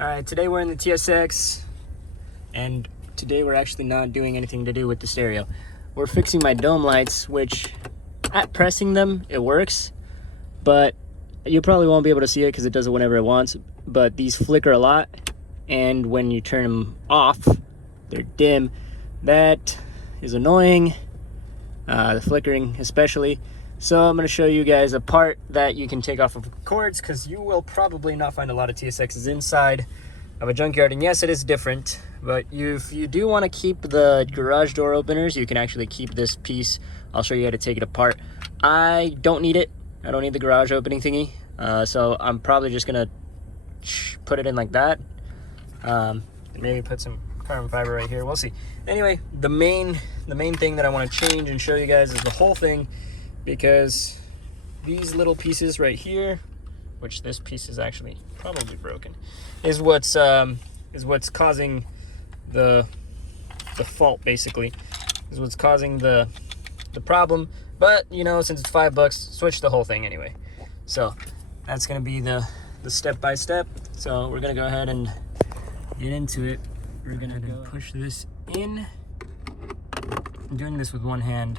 Alright, today we're in the TSX, and today we're actually not doing anything to do with the stereo. We're fixing my dome lights, which at pressing them, it works, but you probably won't be able to see it because it does it whenever it wants, but these flicker a lot, and when you turn them off, they're dim. That is annoying, the flickering especially. So I'm going to show you guys a part that you can take off of cords, because you will probably not find a lot of TSXs inside of a junkyard. And yes, it is different, but if you do want to keep the garage door openers, you can actually keep this piece. I'll show you how to take it apart. I don't need it. I don't need the garage opening thingy. So I'm probably just going to put it in like that. And maybe put some carbon fiber right here. We'll see. Anyway, the main thing that I want to change and show you guys is the whole thing, because these little pieces right here, which this piece is actually probably broken, is what's causing the fault, basically, is what's causing the problem. But you know, since it's $5, switch the whole thing anyway. So that's gonna be the step by step. So we're gonna go ahead and get into it. We're gonna push this in. I'm doing this with one hand.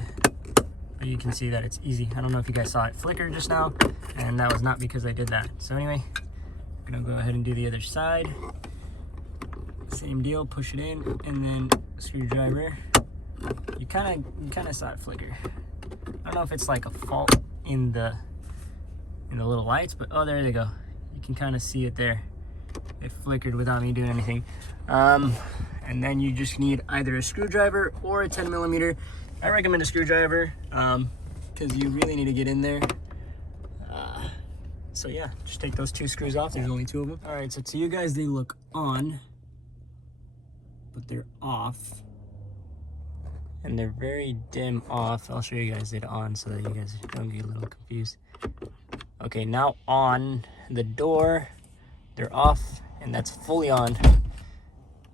You can see that it's easy. I don't know if you guys saw it flicker just now, and that was not because I did that. So anyway, I'm gonna go ahead and do the other side. Same deal, push it in, and then screwdriver. You kind of saw it flicker. I don't know if it's like a fault in the little lights, but oh, there they go. You can kind of see it there. It flickered without me doing anything. And then you just need either a screwdriver or a 10mm. I recommend a screwdriver because you really need to get in there. So yeah, just take those two screws off. There's only two of them. All right, so to you guys, they look on, but they're off. And they're very dim off. I'll show you guys it on so that you guys don't get a little confused. Okay, now on the door, they're off, and that's fully on.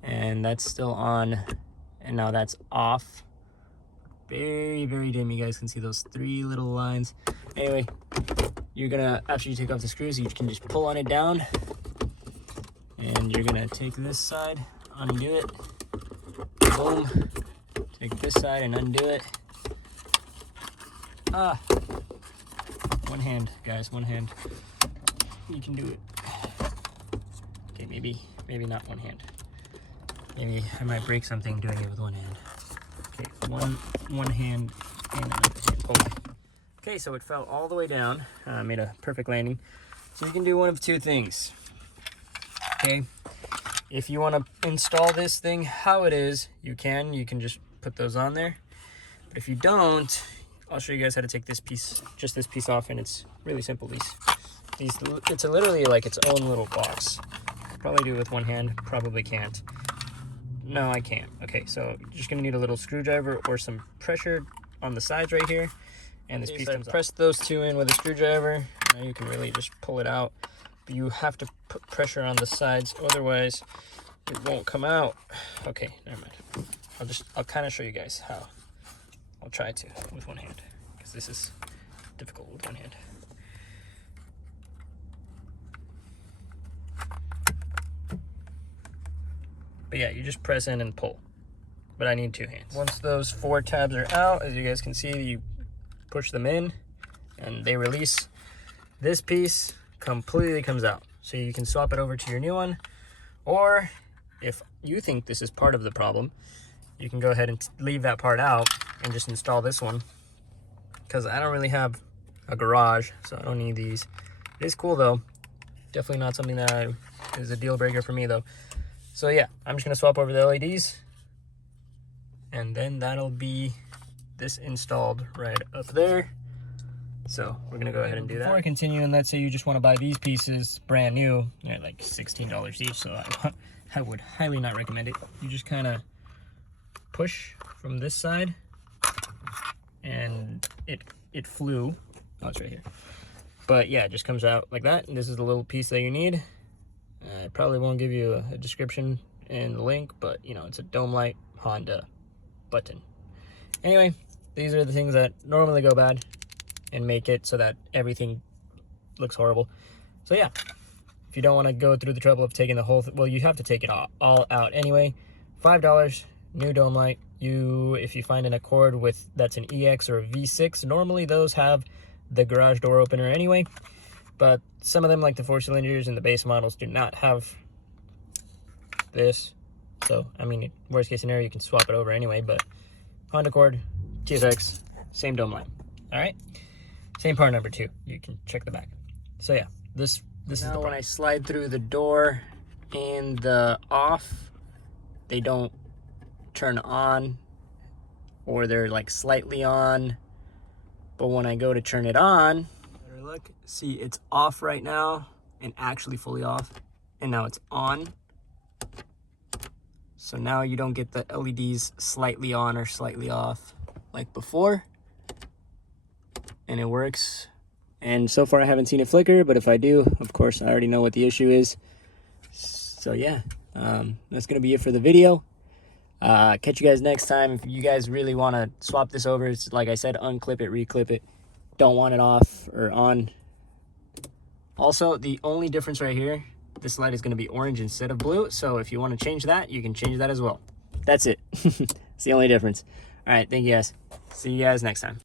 And that's still on, and now that's off. Very, very dim. You guys can see those three little lines. Anyway, you're gonna, after you take off the screws, you can just pull on it down, and you're gonna take this side, undo it, boom, take this side and undo it. One hand, guys, one hand. You can do it. Okay, maybe not one hand. Maybe I might break something doing it with one hand. Okay, one hand and another hand. Pull. Okay, so it fell all the way down. Made a perfect landing. So you can do one of two things. Okay, if you want to install this thing how it is, you can just put those on there. But if you don't, I'll show you guys how to take this piece, just this piece off, and it's really simple. It's literally like its own little box. Probably do it with one hand, probably can't. No, I can't. Okay, so you're just gonna need a little screwdriver or some pressure on the sides right here, and this piece comes out. Press those two in with a screwdriver. Now you can really just pull it out, but you have to put pressure on the sides, otherwise it won't come out. Okay, never mind. I'll kind of show you guys how. I'll try to with one hand, because this is difficult with one hand. But yeah, you just press in and pull. But I need two hands. Once those 4 tabs are out, as you guys can see, you push them in and they release. This piece completely comes out. So you can swap it over to your new one. Or if you think this is part of the problem, you can go ahead and leave that part out and just install this one. Because I don't really have a garage, so I don't need these. It is cool though. Definitely not something that is a deal breaker for me though. So yeah, I'm just gonna swap over the LEDs, and then that'll be this installed right up there. So we're gonna go ahead and do that. Before I continue, and let's say you just wanna buy these pieces brand new, they're like $16 each, so I would highly not recommend it. You just kinda push from this side, and it flew. Oh, it's right here. But yeah, it just comes out like that, and this is the little piece that you need. I probably won't give you a description and the link, but you know, it's a dome light Honda button. Anyway, these are the things that normally go bad and make it so that everything looks horrible. So yeah, if you don't want to go through the trouble of taking the whole, well, you have to take it all out anyway. $5, new dome light. If you find an Accord that's an EX or a V6, normally those have the garage door opener anyway, but some of them, like the 4-cylinders and the base models, do not have this. So, I mean, worst case scenario, you can swap it over anyway, but Honda Accord TSX, same dome light. All right, same part number 2. You can check the back. So yeah, this is the part. When I slide through the door and the off, they don't turn on, or they're like slightly on. But when I go to turn it on, better look, see, it's off right now and actually fully off, and now it's on. So now you don't get the LEDs slightly on or slightly off like before, and it works. And so far I haven't seen it flicker, but if I do, of course, I already know what the issue is. So yeah, that's gonna be it for the video. Catch you guys next time. If you guys really want to swap this over, it's like I said, unclip it, reclip it. Don't want it off or on. Also, the only difference right here, this light is going to be orange instead of blue. So if you want to change that, you can change that as well. That's it. It's the only difference. All right, thank you guys. See you guys next time.